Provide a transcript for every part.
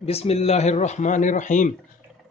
बिस्मिल्लाहिर्रहमानिर्रहीम।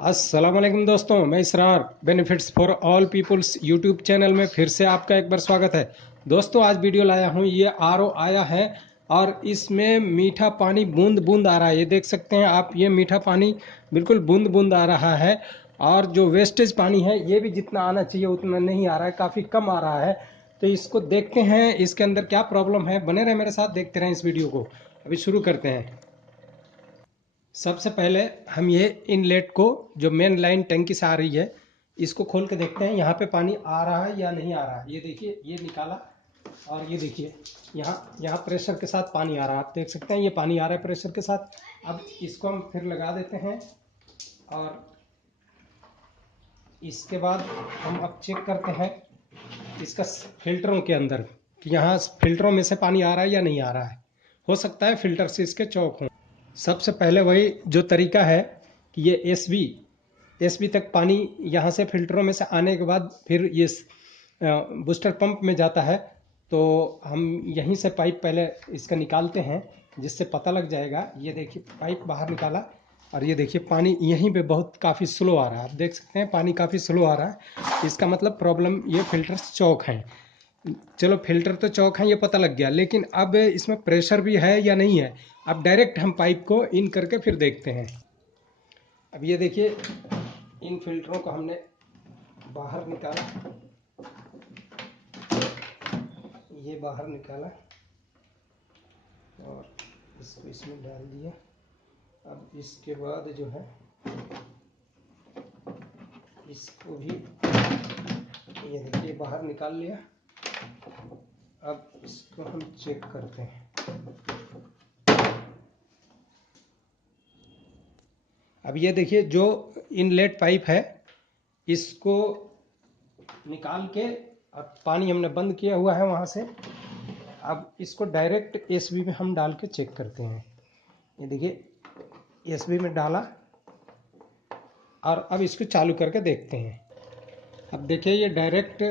अस्सलाम वालेकुम दोस्तों, मैं Israr benefits for all peoples YouTube channel में फिर से आपका एक बार स्वागत है। दोस्तों आज वीडियो लाया हूँ, ये आरओ आया है और इसमें मीठा पानी बूंद बूंद आ रहा है। ये देख सकते हैं आप, ये मीठा पानी बिल्कुल बूंद बूंद आ रहा है और जो वेस्टेज पानी है ये भी जितना आना चाहिए उतना नहीं आ रहा है, काफ़ी कम आ रहा है। तो इसको देखते हैं इसके अंदर क्या प्रॉब्लम है। बने रहे मेरे साथ, देखते रहें इस वीडियो को। अभी शुरू करते हैं। सबसे पहले हम ये इनलेट को, जो मेन लाइन टंकी से आ रही है, इसको खोल के देखते हैं यहाँ पे पानी आ रहा है या नहीं आ रहा है। ये देखिए, ये निकाला और ये देखिए यहाँ यहाँ प्रेशर के साथ पानी आ रहा है। आप देख सकते हैं ये पानी आ रहा है प्रेशर के साथ। अब इसको हम फिर लगा देते हैं और इसके बाद हम अब चेक करते हैं इसका फिल्टरों के अंदर कि यहाँ फिल्टरों में से पानी आ रहा है या नहीं आ रहा है। हो सकता है फिल्टर से इसके चौक हों। सबसे पहले वही जो तरीका है कि ये एसबी तक पानी यहाँ से फिल्टरों में से आने के बाद फिर ये बूस्टर पंप में जाता है। तो हम यहीं से पाइप पहले इसका निकालते हैं जिससे पता लग जाएगा। ये देखिए पाइप बाहर निकाला और ये देखिए पानी यहीं पे बहुत काफ़ी स्लो आ रहा है। आप देख सकते हैं पानी काफ़ी स्लो आ रहा है। इसका मतलब प्रॉब्लम ये फिल्टर चौक हैं। चलो फिल्टर तो चौक है ये पता लग गया, लेकिन अब इसमें प्रेशर भी है या नहीं है। अब डायरेक्ट हम पाइप को इन करके फिर देखते हैं। अब ये देखिए इन फिल्टरों को हमने बाहर निकाला, ये बाहर निकाला और इसको इसमें डाल दिया। अब इसके बाद जो है इसको भी ये देखिए बाहर निकाल लिया। अब इसको हम चेक करते हैं। अब ये देखिए जो इनलेट पाइप है इसको निकाल के अब पानी हमने बंद किया हुआ है वहाँ से। अब इसको डायरेक्ट एसबी में हम डाल के चेक करते हैं। ये देखिए एसबी में डाला और अब इसको चालू करके देखते हैं। अब देखिए ये डायरेक्ट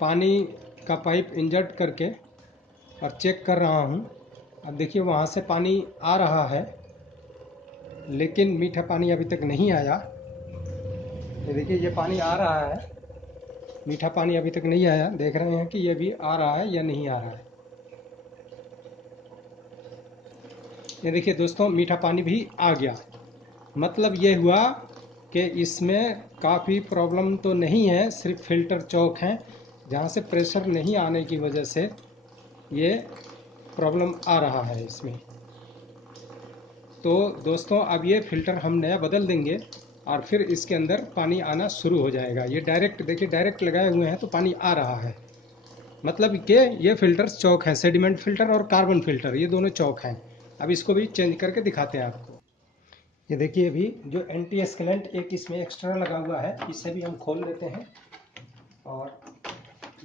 पानी का पाइप इंजर्ट करके और चेक कर रहा हूँ। अब देखिए वहाँ से पानी आ रहा है लेकिन मीठा पानी अभी तक नहीं आया। ये देखिए ये पानी आ रहा है, मीठा पानी अभी तक नहीं आया। देख रहे हैं कि ये भी आ रहा है या नहीं आ रहा है। ये देखिए दोस्तों मीठा पानी भी आ गया। मतलब ये हुआ कि इसमें काफ़ी प्रॉब्लम तो नहीं है, सिर्फ फिल्टर चौक हैं जहाँ से प्रेशर नहीं आने की वजह से ये प्रॉब्लम आ रहा है इसमें। तो दोस्तों अब ये फ़िल्टर हम नया बदल देंगे और फिर इसके अंदर पानी आना शुरू हो जाएगा। ये डायरेक्ट देखिए डायरेक्ट लगाए हुए हैं तो पानी आ रहा है। मतलब कि ये फ़िल्टर्स चौक हैं, सेडिमेंट फ़िल्टर और कार्बन फ़िल्टर, ये दोनों चौक हैं। अब इसको भी चेंज करके दिखाते हैं आपको। ये देखिए अभी जो एंटी एस्केलेंट एक इसमें एक्स्ट्रा लगा हुआ है, इसे भी हम खोल लेते हैं और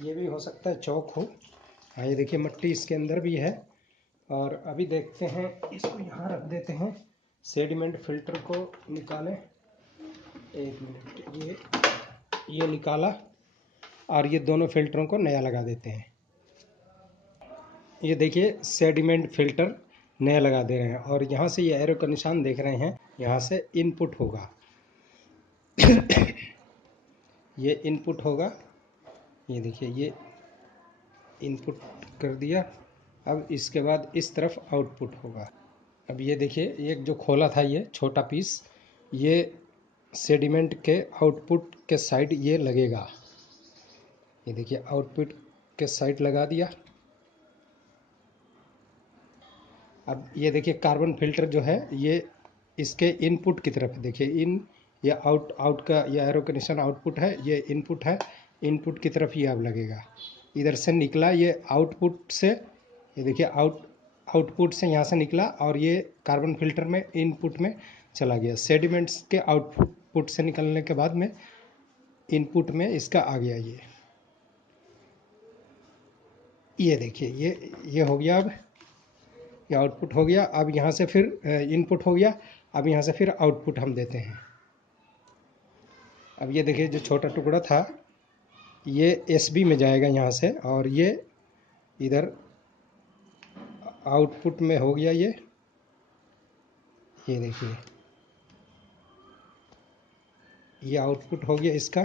ये भी हो सकता है चौक हो। हाँ ये देखिए मट्टी इसके अंदर भी है। और अभी देखते हैं, इसको यहाँ रख देते हैं, सेडिमेंट फिल्टर को निकालें। एक मिनट, ये निकाला और ये दोनों फिल्टरों को नया लगा देते हैं। ये देखिए सेडिमेंट फिल्टर नया लगा दे रहे हैं और यहाँ से ये एरो का निशान देख रहे हैं, यहाँ से इनपुट होगा। ये इनपुट होगा, ये देखिए ये इनपुट कर दिया। अब इसके बाद इस तरफ आउटपुट होगा। अब ये देखिए एक जो खोला था ये छोटा पीस, ये सेडिमेंट के आउटपुट के साइड ये लगेगा। ये देखिए आउटपुट के साइड लगा दिया। अब ये देखिए कार्बन फिल्टर जो है ये इसके इनपुट की तरफ देखिए, इन ये आउट का ये एरो का निशान आउटपुट है, ये इनपुट है। इनपुट की तरफ ये अब लगेगा। इधर से निकला ये आउटपुट से, ये देखिए आउटपुट से यहाँ से निकला और ये कार्बन फिल्टर में इनपुट में चला गया। सेडिमेंट्स के आउटपुट से निकलने के बाद में इनपुट में इसका आ गया। ये देखिए ये हो गया। अब ये आउटपुट हो गया। अब यहाँ से फिर इनपुट हो गया। अब यहाँ से फिर आउटपुट हम देते हैं। अब ये देखिए जो छोटा टुकड़ा था ये एसबी में जाएगा यहाँ से, और ये इधर आउटपुट में हो गया। ये देखिए, ये आउटपुट हो गया इसका।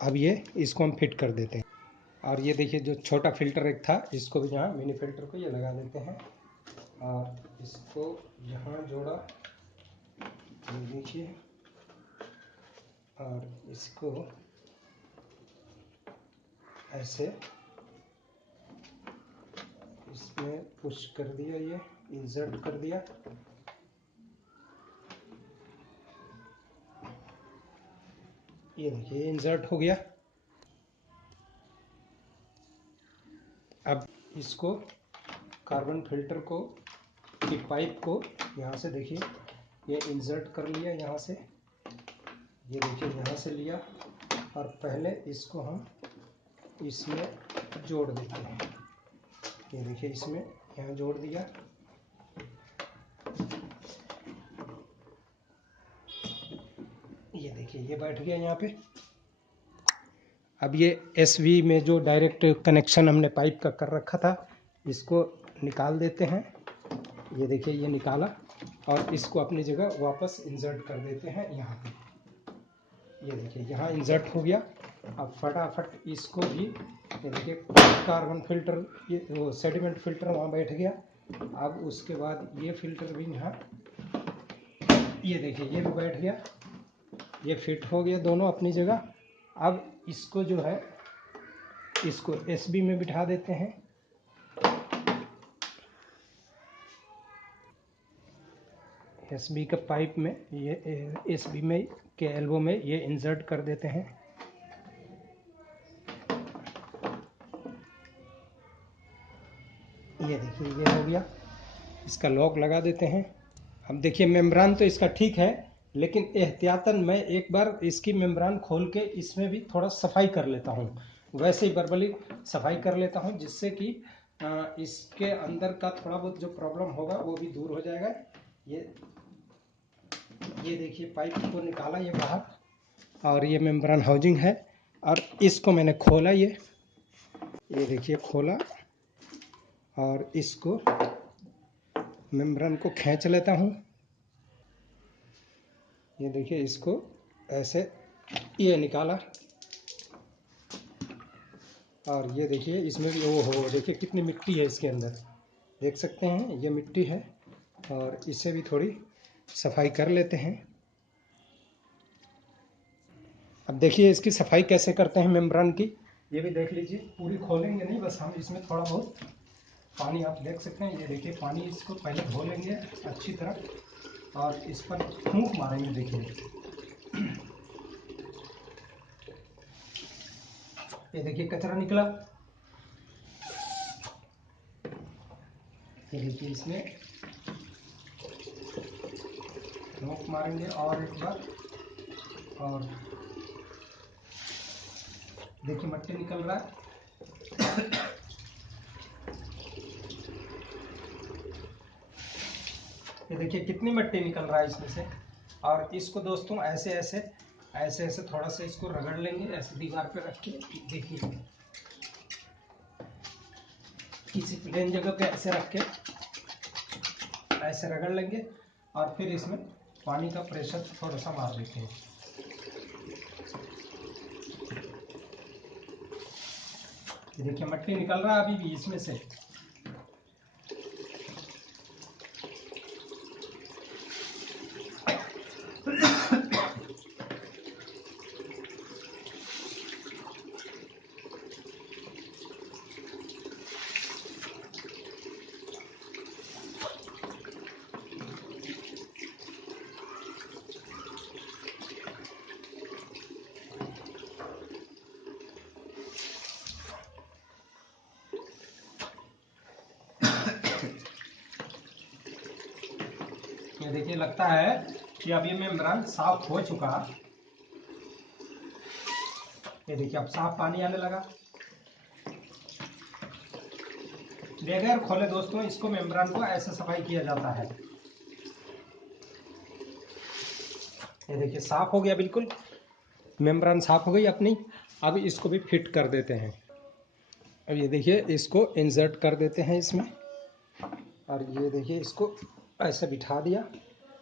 अब ये इसको हम फिट कर देते हैं। और ये देखिए जो छोटा फिल्टर एक था, इसको भी यहाँ मिनी फिल्टर को ये लगा देते हैं और इसको यहाँ जोड़ा, ये देखिए, और इसको ऐसे इसमें पुश कर दिया, ये इंसर्ट कर दिया। ये देखिए इंसर्ट हो गया। अब इसको कार्बन फिल्टर को की पाइप को यहाँ से देखिए ये इंसर्ट कर लिया यहाँ से, ये देखिए यहाँ से लिया और पहले इसको हम इसमें जोड़ देते हैं। ये देखिए इसमें यहाँ जोड़ दिया। ये देखिए ये बैठ गया यहाँ पे। अब ये एसवी में जो डायरेक्ट कनेक्शन हमने पाइप का कर रखा था, इसको निकाल देते हैं। ये देखिए ये निकाला और इसको अपनी जगह वापस इंसर्ट कर देते हैं यहाँ पे। ये देखिए यहाँ इंसर्ट हो गया। अब फटाफट इसको भी, ये देखिए कार्बन फिल्टर, ये वो सेडिमेंट फिल्टर वहाँ बैठ गया। अब उसके बाद ये फिल्टर भी यहाँ, ये देखिए ये भी बैठ गया, ये फिट हो गया दोनों अपनी जगह। अब इसको जो है इसको एसबी में बिठा देते हैं। एसबी का पाइप में ये एसबी में के एल्बो में ये इंसर्ट कर देते हैं। ये देखिए ये हो गया। इसका लॉक लगा देते हैं। अब देखिए मेम्ब्रान तो इसका ठीक है, लेकिन एहतियातन मैं एक बार इसकी मेम्ब्रान खोल के इसमें भी थोड़ा सफाई कर लेता हूँ। वैसे ही वर्बली सफाई कर लेता हूँ, जिससे कि इसके अंदर का थोड़ा बहुत जो प्रॉब्लम होगा वो भी दूर हो जाएगा। ये देखिए पाइप को निकाला ये बाहर और ये मेम्ब्रान हाउजिंग है और इसको मैंने खोला, ये देखिए खोला और इसको मेम्ब्रान को खींच लेता हूँ। ये देखिए इसको ऐसे ये निकाला और ये देखिए इसमें भी वो हो, देखिए कितनी मिट्टी है इसके अंदर, देख सकते हैं ये मिट्टी है। और इसे भी थोड़ी सफाई कर लेते हैं। अब देखिए इसकी सफाई कैसे करते हैं मेम्ब्रान की, ये भी देख लीजिए। पूरी खोलेंगे नहीं, बस हम इसमें थोड़ा बहुत पानी, आप देख सकते हैं, ये देखिए पानी, इसको पहले धो लेंगे अच्छी तरह और इस पर फूंक मारेंगे। देखिए ये देखिए कचरा निकला। ये देखिए इसमें फूंक मारेंगे और एक बार, और देखिए मट्टी निकल रहा है। ये देखिए कितनी मिट्टी निकल रहा है इसमें से। और इसको दोस्तों ऐसे ऐसे ऐसे ऐसे थोड़ा सा इसको रगड़ लेंगे, ऐसे दीवार पे रख के। देखिए किसी प्लेन जगह पे ऐसे रख के ऐसे रगड़ लेंगे और फिर इसमें पानी का प्रेशर थोड़ा सा मार देते हैं। देखिए मिट्टी निकल रहा है अभी भी इसमें से। ये देखिए लगता है कि अब ये मेम्ब्रेन साफ हो चुका। ये देखिए अब साफ पानी आने लगा। बगैर खोले दोस्तों इसको मेम्ब्रेन को ऐसे सफाई किया जाता है। ये देखिए साफ हो गया, बिल्कुल मेम्ब्रेन साफ हो गई अपनी। अब इसको भी फिट कर देते हैं। अब ये देखिए इसको इंसर्ट कर देते हैं इसमें, और ये देखिए इसको ऐसे बिठा दिया,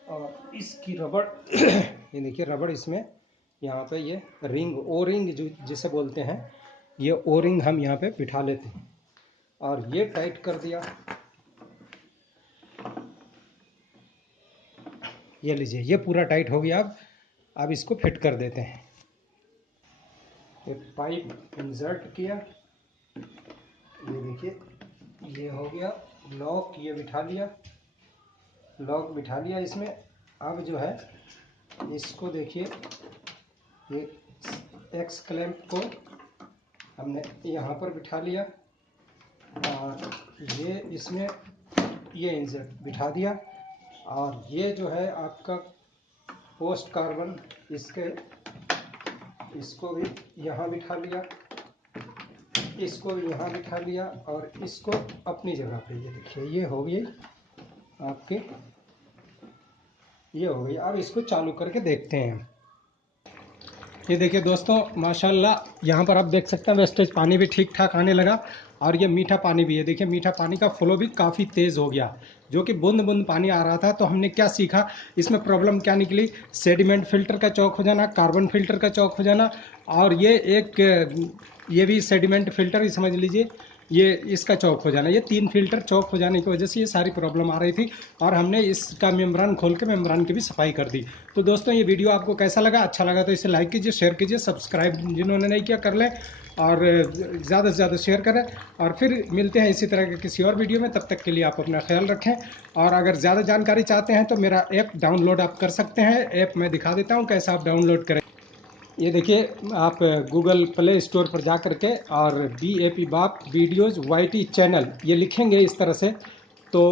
और इसकी रबड़ ये देखिए रबड़ इसमें यहाँ पे ये रिंग, ओ रिंग जो जिसे बोलते हैं, ये ओ रिंग हम यहाँ पे बिठा लेते हैं और ये टाइट कर दिया। ये लीजिए ये पूरा टाइट हो गया। अब इसको फिट कर देते हैं। ये पाइप इंसर्ट किया, ये देखिए ये हो गया लॉक, ये बिठा लिया, लॉक बिठा लिया इसमें। अब जो है इसको देखिए, ये एक्स क्लैंप को हमने यहाँ पर बिठा लिया, और ये इसमें ये इंसर्ट बिठा दिया, और ये जो है आपका पोस्ट कार्बन, इसको भी यहाँ बिठा लिया, इसको भी यहाँ बिठा लिया, और इसको अपनी जगह पे। ये देखिए ये हो गई आपके, ये हो गई। अब इसको चालू करके देखते हैं। ये देखिए दोस्तों माशाल्लाह यहाँ पर आप देख सकते हैं वेस्टेज पानी भी ठीक ठाक आने लगा, और ये मीठा पानी भी है। देखिए मीठा पानी का फ्लो भी काफ़ी तेज़ हो गया, जो कि बूंद बूंद पानी आ रहा था। तो हमने क्या सीखा, इसमें प्रॉब्लम क्या निकली, सेडिमेंट फिल्टर का चौक हो जाना, कार्बन फिल्टर का चौक हो जाना, और ये भी सेडिमेंट फिल्टर ही समझ लीजिए, ये इसका चौक हो जाना। ये 3 फिल्टर चौक हो जाने की वजह से ये सारी प्रॉब्लम आ रही थी, और हमने इसका मेम्ब्रान खोल के मेम्ब्रान की भी सफाई कर दी। तो दोस्तों ये वीडियो आपको कैसा लगा, अच्छा लगा तो इसे लाइक कीजिए, शेयर कीजिए, सब्सक्राइब जिन्होंने नहीं किया कर लें, और ज़्यादा से ज़्यादा शेयर करें। और फिर मिलते हैं इसी तरह के किसी और वीडियो में। तब तक के लिए आप अपना ख्याल रखें, और अगर ज़्यादा जानकारी चाहते हैं तो मेरा ऐप डाउनलोड आप कर सकते हैं। ऐप मैं दिखा देता हूँ कैसा आप डाउनलोड करें। ये देखिए आप गूगल प्ले स्टोर पर जा करके और BAP बाप वीडियोज़ YT चैनल ये लिखेंगे इस तरह से, तो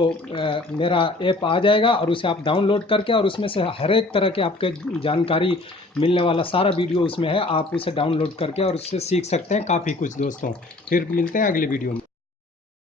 मेरा ऐप आ जाएगा, और उसे आप डाउनलोड करके, और उसमें से हर एक तरह के आपके जानकारी मिलने वाला सारा वीडियो उसमें है। आप उसे डाउनलोड करके और उससे सीख सकते हैं काफ़ी कुछ दोस्तों। फिर मिलते हैं अगली वीडियो में।